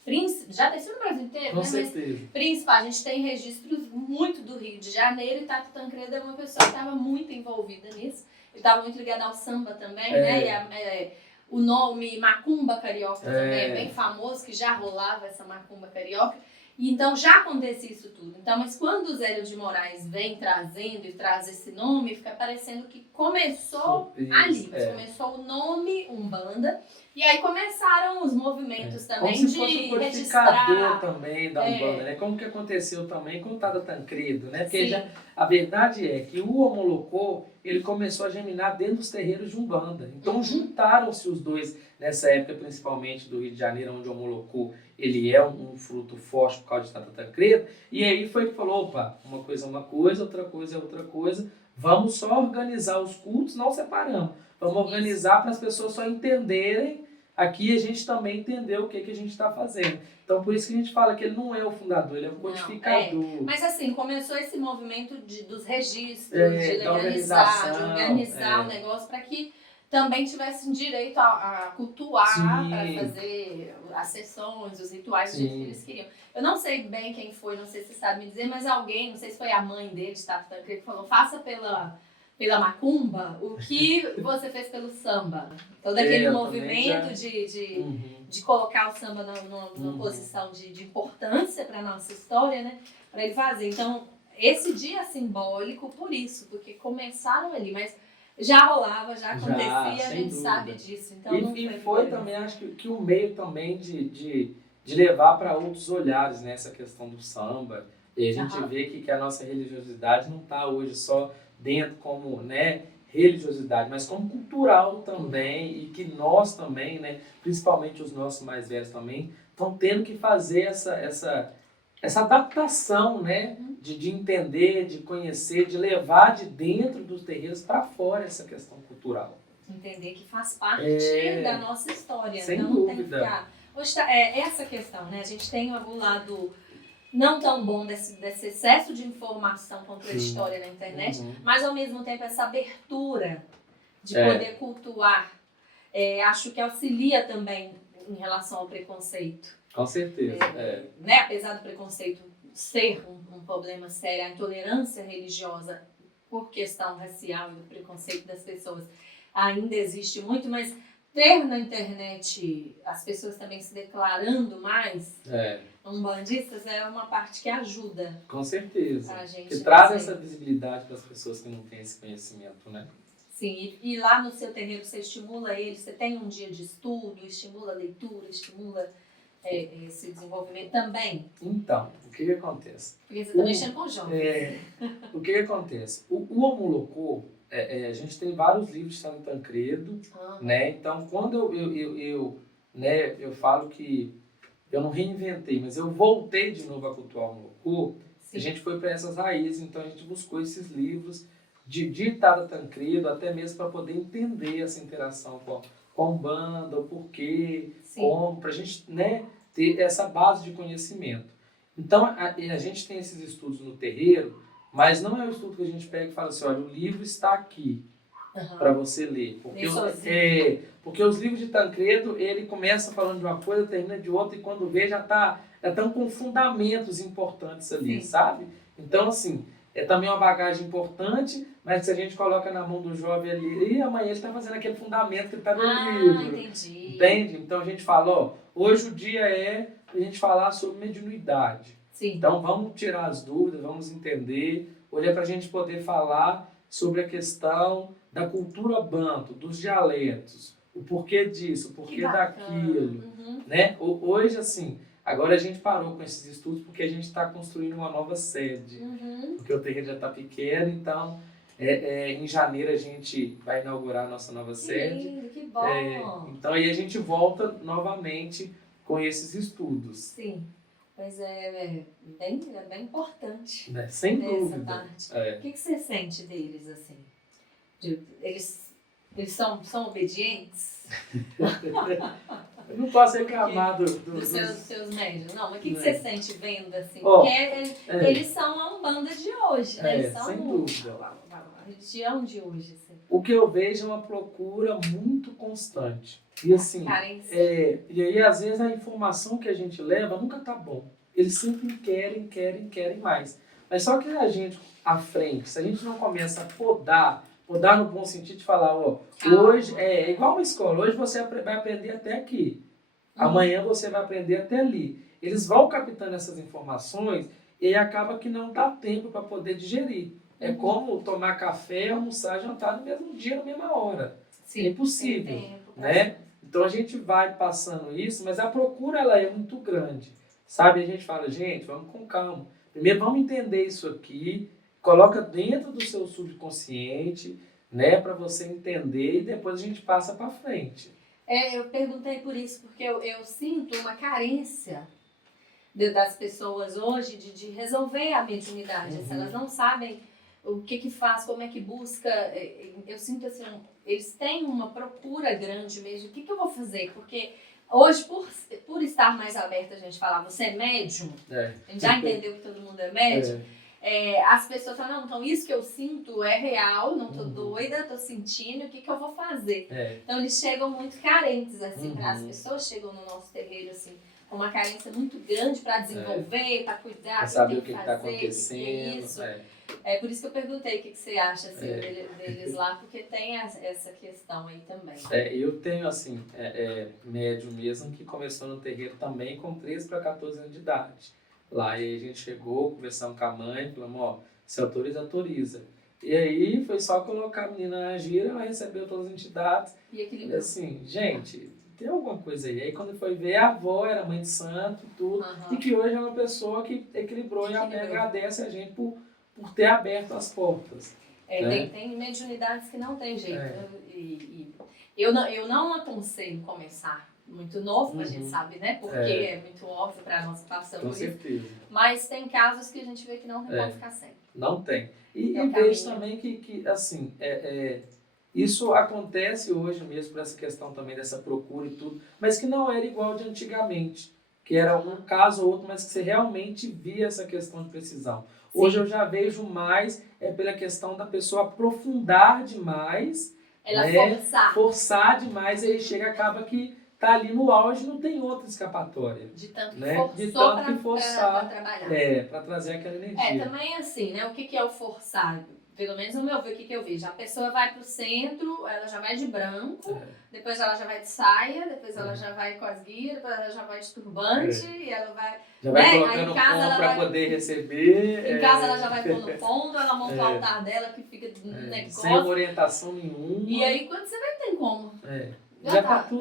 Brasil inteiro, Com né? certeza. Mas, principal, a gente tem registros muito do Rio de Janeiro e Tato Tancredo é uma pessoa que estava muito envolvida nisso. Ele estava muito ligado ao samba também, né? E o nome Macumba Carioca também é bem famoso, que já rolava essa Macumba Carioca. E então já acontecia isso tudo. Então, mas quando o Zélio de Moraes vem trazendo e traz esse nome, fica parecendo que começou ali. Mas começou o nome Umbanda. E aí começaram os movimentos também como se fosse um codificador também da Umbanda, né? Como que aconteceu também com o Tato Tancredo, né? Porque a verdade é que o Omolocô, ele começou a germinar dentro dos terreiros de Umbanda. Então juntaram-se os dois nessa época, principalmente do Rio de Janeiro, onde o Omolocô, ele é um fruto forte por causa de Tato Tancredo. E aí foi que falou, opa, uma coisa é uma coisa, outra coisa é outra coisa. Vamos só organizar os cultos, não separamos. Vamos organizar para as pessoas só entenderem. Aqui a gente também entendeu o que a gente está fazendo. Então, por isso que a gente fala que ele não é o fundador, ele é o codificador. Mas assim, começou esse movimento dos registros, de legalizar, de organizar o negócio para que também tivessem direito a cultuar, para fazer as sessões, os rituais do jeito que eles queriam. Eu não sei bem quem foi, não sei se você sabe me dizer, mas alguém, não sei se foi a mãe dele, Tato Tancredo, que falou, faça pela macumba o que você fez pelo samba. Todo aquele movimento de colocar o samba numa posição de importância para a nossa história, né? Para ele fazer. Então, esse dia é simbólico por isso, porque começaram ali, mas já rolava, já acontecia, a gente sabe disso. Então, e foi também, acho que o meio também de levar para outros olhares nessa questão do samba. E a gente vê que a nossa religiosidade não está hoje só dentro como, né, religiosidade, mas como cultural também, e que nós também, né, principalmente os nossos mais velhos também, estão tendo que fazer essa adaptação, né, de entender, de conhecer, de levar de dentro dos terreiros para fora essa questão cultural. Entender que faz parte da nossa história. Sem não dúvida. Tem que ficar... Hoje essa questão, né, a gente tem o lado não tão bom desse excesso de informação contraditória na internet, mas ao mesmo tempo essa abertura de poder cultuar, acho que auxilia também em relação ao preconceito. Com certeza. Né? Apesar do preconceito ser um problema sério, a intolerância religiosa por questão racial e do preconceito das pessoas ainda existe muito, mas ter na internet as pessoas também se declarando mais umbandistas é uma parte que ajuda. Com certeza. A gente que traz essa visibilidade para as pessoas que não têm esse conhecimento, né? Sim, e lá no seu terreiro você estimula eles, você tem um dia de estudo, estimula a leitura, estimula esse desenvolvimento também? Então, o que acontece? Porque você está mexendo com jovens. O que acontece? O Omolocô, a gente tem vários livros de Tato Tancredo, né? Então, quando eu falo que eu não reinventei, mas eu voltei de novo a cultuar o Omolocô, a gente foi para essas raízes, então a gente buscou esses livros de Tato Tancredo, até mesmo para poder entender essa interação com a Umbanda, o porquê, como, para a gente, né, ter essa base de conhecimento. Então, a gente tem esses estudos no terreiro, mas não é o estudo que a gente pega e fala assim, olha, o livro está aqui para você ler. Porque os livros de Tancredo, ele começa falando de uma coisa, termina de outra, e quando vê já estão com fundamentos importantes ali, sabe? Então, assim, é também uma bagagem importante, mas se a gente coloca na mão do jovem ali, e amanhã ele está fazendo aquele fundamento que está no livro. Entendi. Entende? Então a gente fala, hoje o dia é a gente falar sobre mediunidade. Sim. Então, vamos tirar as dúvidas, vamos entender. Hoje é para a gente poder falar sobre a questão da cultura banto, dos dialetos, o porquê disso, o porquê daquilo. Né? Hoje, assim, agora a gente parou com esses estudos porque a gente está construindo uma nova sede. Porque o terreno já está pequeno, então em janeiro a gente vai inaugurar a nossa nova sede. Lindo, que bom! Então aí a gente volta novamente com esses estudos. Sim. Mas é bem importante. Né? Sem dúvida. Parte. O que você sente deles, assim? Eles são obedientes? Eu não posso reclamar dos seus médios. Não, mas o que você sente vendo, assim? Oh, porque eles são a Umbanda de hoje, né? Eles são sem dúvida. A religião de hoje, assim. O que eu vejo é uma procura muito constante. E assim, e aí às vezes a informação que a gente leva nunca tá bom. Eles sempre querem mais. Mas só que a gente, à frente, se a gente não começa a podar no bom sentido de falar, hoje é igual uma escola, hoje você vai aprender até aqui, amanhã você vai aprender até ali. Eles vão captando essas informações e aí acaba que não dá tempo para poder digerir. É como tomar café, almoçar, jantar no mesmo dia, na mesma hora. Sim, é impossível, né? Então a gente vai passando isso, mas a procura ela é muito grande, sabe? A gente fala, gente, vamos com calma. Primeiro vamos entender isso aqui, coloca dentro do seu subconsciente, né, para você entender e depois a gente passa para frente. Eu perguntei por isso, porque eu sinto uma carência das pessoas hoje de resolver a mediunidade. Se elas não sabem o que faz, como é que busca, eu sinto assim, eles têm uma procura grande mesmo. O que eu vou fazer? Porque hoje, por estar mais aberto, a gente falar, você é médium, a gente já entendeu que todo mundo é médium, as pessoas falam, não, então isso que eu sinto é real, não tô doida, tô sentindo, o que eu vou fazer? Então eles chegam muito carentes, assim, as pessoas chegam no nosso terreiro, assim, com uma carência muito grande para desenvolver, para cuidar, para saber o que está acontecendo. É por isso que eu perguntei o que você acha assim, deles lá, porque tem essa questão aí também. Eu tenho, assim, médium mesmo, que começou no terreiro também com 13 para 14 anos de idade. Lá e a gente chegou, conversamos com a mãe, falamos, se autoriza. E aí foi só colocar a menina na gira, ela recebeu todas as entidades. E equilibrou. Assim, gente, tem alguma coisa aí. Aí quando foi ver, a avó era mãe de santo e tudo. E que hoje é uma pessoa que equilibrou e agradece a gente por ter aberto as portas. Né? Tem mediunidades que não tem jeito. Eu não aconselho começar muito novo, a gente sabe, né? Porque é muito óbvio para nós que passamos Com certeza. Mas tem casos que a gente vê que não tem como ficar sem. Não tem. E vejo também que assim, isso acontece hoje mesmo por essa questão também dessa procura e tudo, mas que não era igual de antigamente, que era um caso ou outro, mas que você realmente via essa questão de precisão. Hoje eu já vejo mais pela questão da pessoa aprofundar demais, forçar demais, e aí chega, acaba que tá ali no auge, não tem outra escapatória. De tanto que para forçar trabalhar. Para trazer aquela energia. Também assim, né? O que é o forçado? Pelo menos no meu ver, o que eu vejo? A pessoa vai pro centro, ela já vai de branco, depois ela já vai de saia, depois ela já vai com as guias, depois ela já vai de turbante, e ela vai... Já vai colocando o pão para poder receber. Em casa ela já vai pôr no ponto, ela monta o altar dela que fica negócio. Sem orientação nenhuma. E aí quando você vai, tem como. Já tá tudo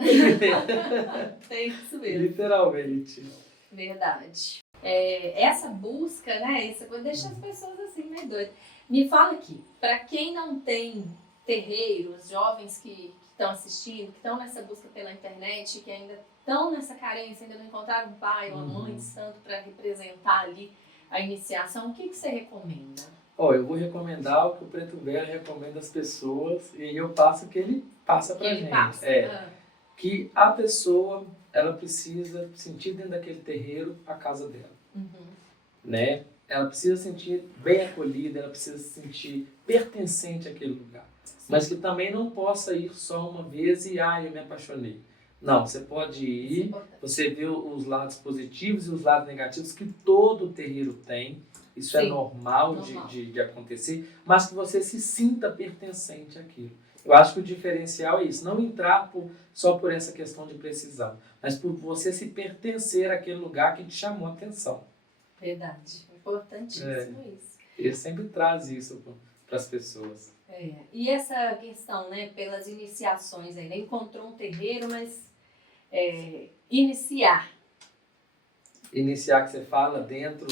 Tem isso mesmo. Literalmente. Verdade. Essa busca, né? Essa coisa deixa as pessoas assim, meio doidas. Me fala aqui, para quem não tem terreiros, jovens que estão assistindo, que estão nessa busca pela internet, que ainda estão nessa carência, ainda não encontraram um pai ou uma mãe de santo para representar ali a iniciação, o que você recomenda? Eu vou recomendar o que o Preto Velho recomenda às pessoas, e aí eu passo o que ele passa pra gente. Que a pessoa, ela precisa sentir dentro daquele terreiro a casa dela. Né? Ela precisa se sentir bem acolhida, ela precisa se sentir pertencente àquele lugar. Mas que também não possa ir só uma vez e, eu me apaixonei. Não, você pode ir, você vê os lados positivos e os lados negativos que todo terreiro tem. Isso é normal de acontecer, mas que você se sinta pertencente àquilo. Eu acho que o diferencial é isso, não entrar só por essa questão de precisão, mas por você se pertencer àquele lugar que te chamou a atenção. Verdade. Importantíssimo isso. Ele sempre traz isso para as pessoas. E essa questão, né, pelas iniciações aí, né? Encontrou um terreiro, mas iniciar. Iniciar que você fala dentro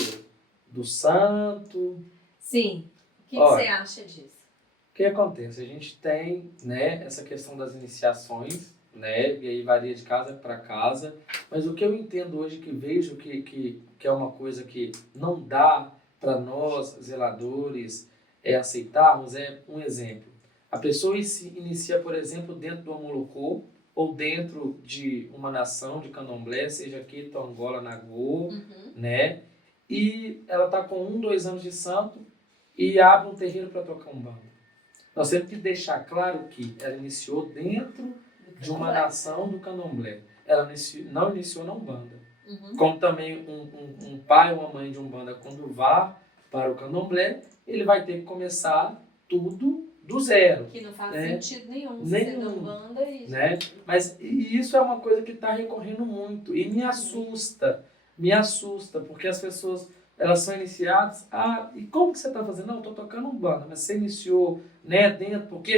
do santo. Sim. O que você acha disso? O que acontece? A gente tem, né, essa questão das iniciações, né, e aí varia de casa para casa, mas o que eu entendo hoje, que vejo que é uma coisa que não dá para nós, zeladores, aceitarmos, é um exemplo. A pessoa se inicia, por exemplo, dentro do Omolocô, ou dentro de uma nação de candomblé, seja aqui, Angola, Nagô, né, e ela está com 1, 2 anos de santo e abre um terreiro para tocar umbanda. Nós temos que deixar claro que ela iniciou dentro de uma nação do candomblé. Ela não iniciou na umbanda. Como também um pai ou uma mãe de umbanda, quando vá para o candomblé, ele vai ter que começar tudo do zero. Que não faz sentido nenhum ser da umbanda. Né? Mas isso é uma coisa que está recorrendo muito e me assusta, porque as pessoas, elas são iniciadas, e como que você está fazendo? Não, estou tocando umbanda, mas você iniciou, né, dentro, porque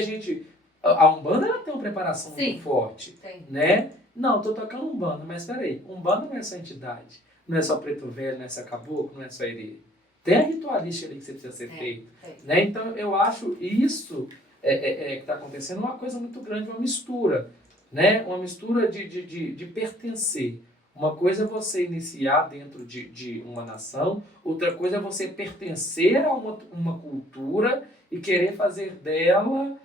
a umbanda ela tem uma preparação muito forte, né? Não, estou tocando umbanda, mas peraí, umbanda não é só entidade, não é só preto velho, não é só caboclo, não é só herê. Tem a ritualística ali que você precisa ser feito, né? Então eu acho isso que está acontecendo uma coisa muito grande, uma mistura, né? Uma mistura de pertencer. Uma coisa é você iniciar dentro de uma nação, outra coisa é você pertencer a uma cultura e querer fazer dela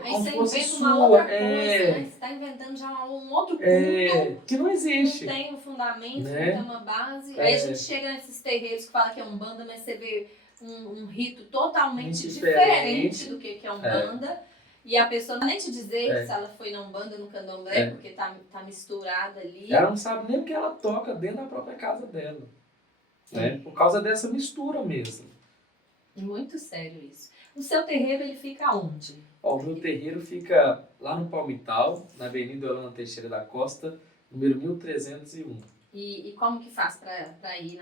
como se fosse sua. Uma outra coisa, né? Você está inventando já um outro culto que não existe. Não tem um fundamento, né? Não tem uma base. Aí a gente chega nesses terreiros que fala que é umbanda, mas você vê um rito totalmente diferente do que é umbanda. E a pessoa nem te dizer se ela foi na umbanda ou no candomblé, porque tá misturada ali. Ela não sabe nem o que ela toca dentro da própria casa dela. Né? Por causa dessa mistura mesmo. Muito sério isso. O seu terreiro, ele fica onde? O meu terreiro fica lá no Palmital, na Avenida Yolanda Teixeira da Costa, número 1301. E como que faz para ir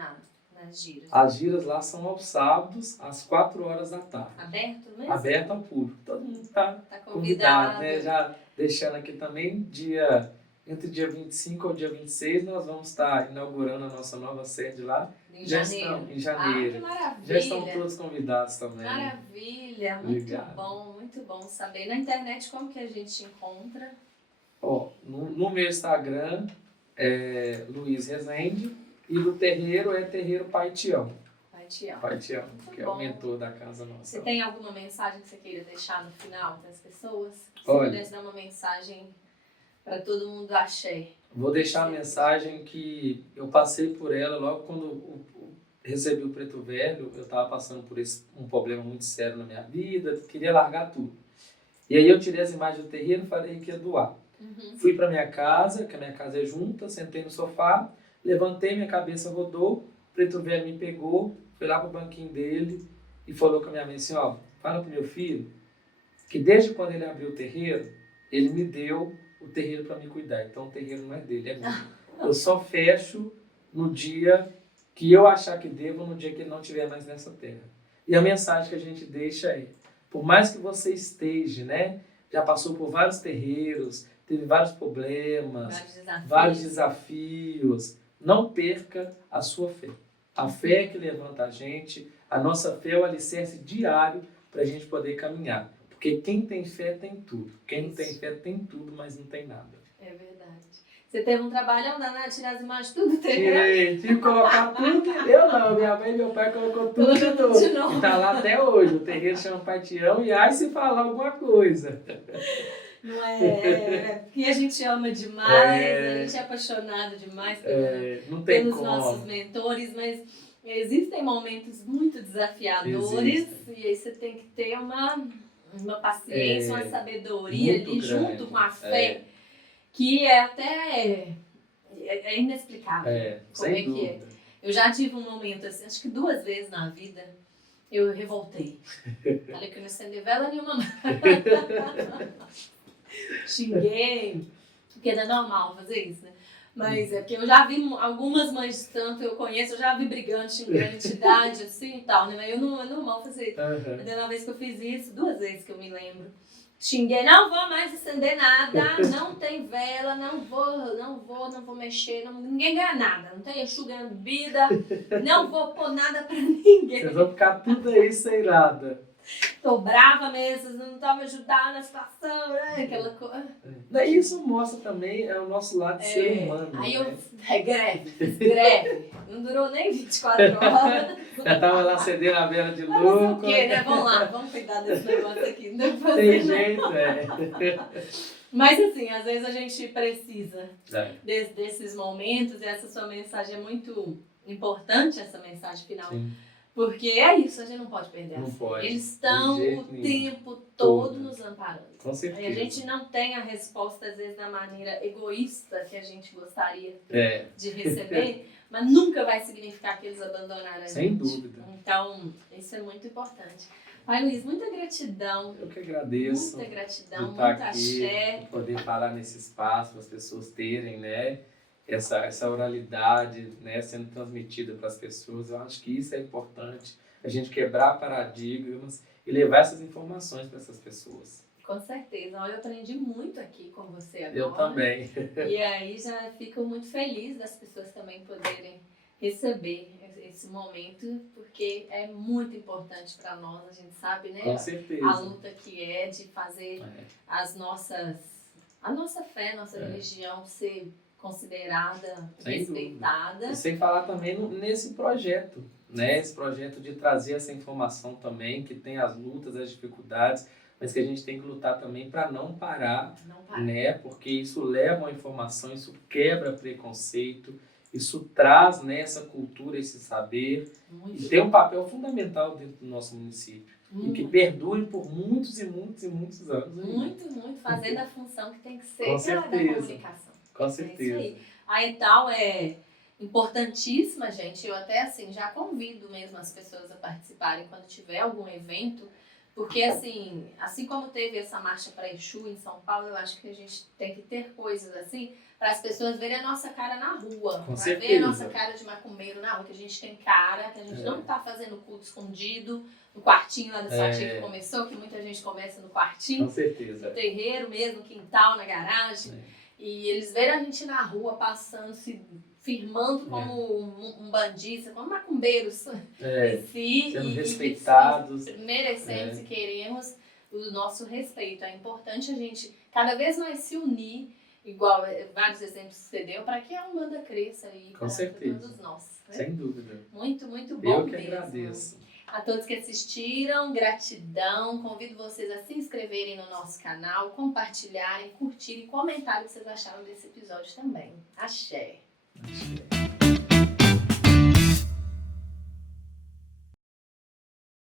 nas giras? As giras lá são aos sábados, às 4 horas da tarde. Aberto mesmo? Aberto ao público. Todo mundo está convidado, né? Já deixando aqui também, entre dia 25 ao dia 26, nós vamos estar inaugurando a nossa nova sede lá. Em janeiro. Em janeiro. Que maravilha. Já estão todos convidados também. Maravilha, muito bom saber. Na internet, como que a gente encontra? No meu Instagram é Luiz Rezende e do terreiro é Terreiro Pai Tião. Pai Tião, que é o mentor da casa nossa. Você tem alguma mensagem que você queira deixar no final das pessoas? Se pudesse dar uma mensagem para todo mundo axé. Vou deixar a mensagem que eu passei por ela logo quando recebi o Preto Velho. Eu estava passando por um problema muito sério na minha vida, queria largar tudo. E aí eu tirei as imagens do terreiro e falei que ia doar. Fui para minha casa, que a minha casa é junta, sentei no sofá, levantei, minha cabeça rodou, o Preto Velho me pegou, foi lá pro banquinho dele e falou com a minha mãe assim, fala pro meu filho que desde quando ele abriu o terreiro, ele me deu o terreiro para me cuidar. Então o terreiro não é dele, é meu. Eu só fecho no dia que eu achar que devo, no dia que ele não estiver mais nessa terra. E a mensagem que a gente deixa é, por mais que você esteja, né, já passou por vários terreiros, teve vários problemas, vários desafios, não perca a sua fé. A fé é que levanta a gente, a nossa fé é o alicerce diário para a gente poder caminhar. Porque quem tem fé tem tudo. Quem não tem fé tem tudo, mas não tem nada. É verdade. Você teve um trabalhão danado, tirar as imagens tudo? Tive que colocar tudo. Eu não, minha mãe e meu pai colocou tudo de novo. E tá lá até hoje. O terreiro chama Pai Tião e aí se falar alguma coisa. Não é? Que a gente ama demais, a gente é apaixonado demais pelos nossos mentores, mas existem momentos muito desafiadores e aí você tem que ter uma paciência, uma sabedoria ali grande, junto com a fé, que é até inexplicável. Como sem dúvida. Eu já tive um momento assim, acho que 2 vezes na vida, eu revoltei. Falei que eu não acender vela nenhuma. Xinguei, porque não é normal fazer isso, né? Mas é porque eu já vi algumas mães de santo, eu conheço, eu já vi brigando, xingando entidade, assim e tal, né? Mas eu não é normal fazer isso. Uhum. Mas uma vez que eu fiz isso, 2 vezes que eu me lembro. Xinguei, não vou mais acender nada, não tem vela, não vou mexer, ninguém ganha nada, não tem Exu ganhando bebida, não vou pôr nada pra ninguém. Vocês vão ficar tudo aí sem nada. Tô brava mesmo, não tá me ajudando na situação, né? Aquela coisa. Daí isso mostra também o nosso lado de ser humano. Aí né? greve. Não durou nem 24 horas. Já tava lá acendendo a vela de Mas fazer o louco. quê, né? Vamos lá, vamos cuidar desse negócio aqui. Não dá pra fazer, Tem não. jeito, Mas assim, às vezes a gente precisa é. desses momentos, e essa sua mensagem é muito importante, essa mensagem final. Sim. Porque é isso, a gente não pode perder. Não pode. Eles estão De jeito o nenhum. tempo todo nos amparando. Com certeza. E a gente não tem a resposta, às vezes, da maneira egoísta que a gente gostaria de receber, mas nunca vai significar que eles abandonaram a gente. Sem dúvida. Então, isso é muito importante. Pai Luiz, muita gratidão. Eu que agradeço. Muita gratidão, de estar muita aqui, axé. de poder falar nesse espaço, para as pessoas terem, né, essa oralidade, né, sendo transmitida para as pessoas. Eu acho que isso é importante, a gente quebrar paradigmas e levar essas informações para essas pessoas. Com certeza. Eu aprendi muito aqui com você agora. Eu também. E aí já fico muito feliz das pessoas também poderem receber esse momento, porque é muito importante para nós, a gente sabe, né? Com certeza. A luta que é de fazer a nossa fé, nossa religião ser considerada, sem respeitada. Dúvida. E sem falar também nesse projeto, né? Esse projeto de trazer essa informação também, que tem as lutas, as dificuldades, mas que a gente tem que lutar também para não parar, né? Porque isso leva a informação, isso quebra preconceito, isso traz, né, essa cultura, esse saber, e tem um papel fundamental dentro do nosso município. E que perdure por muitos e muitos e muitos anos. Muito, fazendo a função que tem que ser da comunicação. Com certeza. É isso aí. A ETAL é importantíssima, gente. Eu até, assim, já convido mesmo as pessoas a participarem quando tiver algum evento, porque, assim como teve essa marcha para Exu em São Paulo, eu acho que a gente tem que ter coisas assim para as pessoas verem a nossa cara na rua. Com pra certeza. ver a nossa cara de macumbeiro na rua, que a gente tem cara, que a gente não tá fazendo culto escondido, no quartinho lá da sua tia que começou, que muita gente começa no quartinho. Com certeza. No terreiro mesmo, quintal, na garagem. E eles verem a gente na rua, passando, se firmando como um bandista, como macumbeiros em si. Sendo respeitados. Merecemos e queremos o nosso respeito. É importante a gente cada vez mais se unir, igual vários exemplos que você deu, para que a Umbanda cresça aí para todos nós. Né? Sem dúvida. Muito bom mesmo. Eu que agradeço. A todos que assistiram, gratidão. Convido vocês a se inscreverem no nosso canal, compartilharem, curtirem e comentarem o que vocês acharam desse episódio também. Axé! Axé.